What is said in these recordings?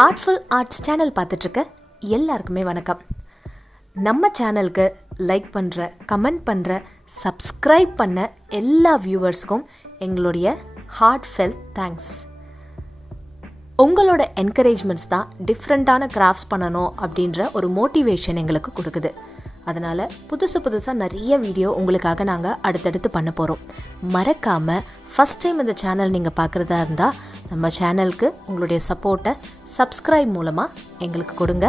Artful arts channel பார்த்துட்ருக்க எல்லாருக்குமே வணக்கம். நம்ம சேனலுக்கு லைக் பண்ணுற, கமெண்ட் பண்ணுற, சப்ஸ்கிரைப் பண்ண எல்லா வியூவர்ஸுக்கும் எங்களுடைய ஹார்ட்ஃபெல்ட் தேங்க்ஸ். உங்களோட என்கரேஜ்மெண்ட்ஸ் தான் டிஃப்ரெண்ட்டான கிராஃப்ட்ஸ் பண்ணணும் அப்படின்ற ஒரு மோட்டிவேஷன் எங்களுக்கு கொடுக்குது. அதனால் புதுசாக நிறைய வீடியோ உங்களுக்காக நாங்கள் அடுத்தடுத்து பண்ண போகிறோம். மறக்காமல் ஃபஸ்ட் டைம் இந்த சேனல் நீங்கள் பார்க்குறதா இருந்தால் நம்ம சேனலுக்கு உங்களுடைய சப்போர்ட்டை சப்ஸ்கிரைப் மூலமாக எங்களுக்கு கொடுங்க.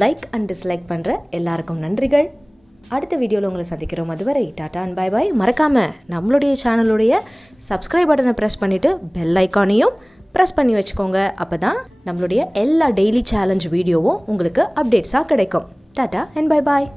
லைக் அண்ட் டிஸ்லைக் பண்ணுற எல்லாருக்கும் நன்றிகள். அடுத்த வீடியோவில் உங்களை சந்திக்கிறோம். அதுவரை டாடா அண்ட் பை பாய். மறக்காமல் நம்மளுடைய சேனலுடைய சப்ஸ்கிரைப் பட்டனை ப்ரெஸ் பண்ணிவிட்டு பெல் ஐக்கானையும் ப்ரெஸ் பண்ணி வச்சுக்கோங்க. அப்போ தான் நம்மளுடைய எல்லா டெய்லி சேலஞ்ச் வீடியோவும் உங்களுக்கு அப்டேட்ஸாக கிடைக்கும். Tata and bye bye.